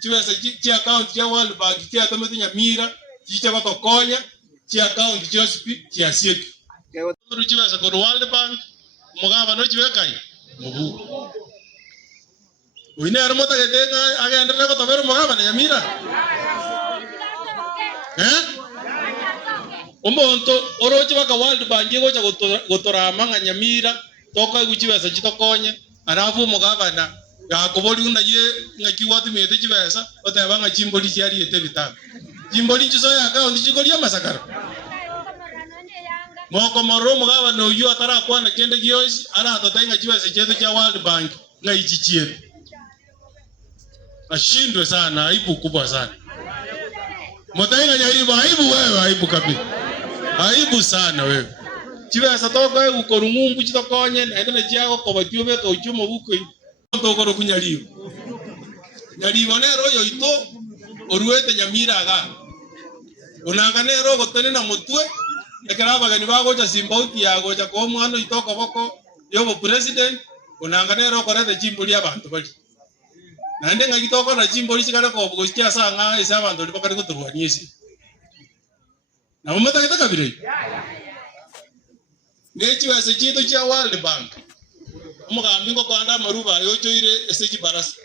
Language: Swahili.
chiwesa chi account ya World Bank chi atamete Nyamira chicha batokonya chi account Joseph chi asieki ru chiwesa ko World Bank mugaba no chiwekai mubu uine armota getenga agenda ko tabero mugaba na Nyamira omonto oroche baka World Bank gocha gotora manga Nyamira toka guchiwesa chitokonye arafu mugaba na yakobori una ye ngakiwatu mete chibesa otebanga chimboli chiari ete bitanga chimboli chiso ya account chikoria masakara moko moro mugaba no yu atara kwana kende giosi ara atatenga chibesa chetu cha World Bank na ichichie ashindwe sana aibu kubwa sana mtainga nyaribu aibu wewe aibu kabisa aibu sana wewe chibesa toka ukorungungu chitokonye naende chiago kobatio beka uchumo buko tokoro kunyaribu nyaribu nero yoito oruete Nyamira aga unanga nero gotene na mutwe ekeraba gani bagocha simbauti yago cha ko mwana itoko boko yobo president unanga nero korete chimbuli abantu bali nande ngagitoko na chimbuli chikare ko bugo chia sanga ese abantu ndi bakare kuturwani esi na mumata kitaka bire nechi wase chito cha World Bank umugambi ngo kwanda maruba yocho ire ese chibarasa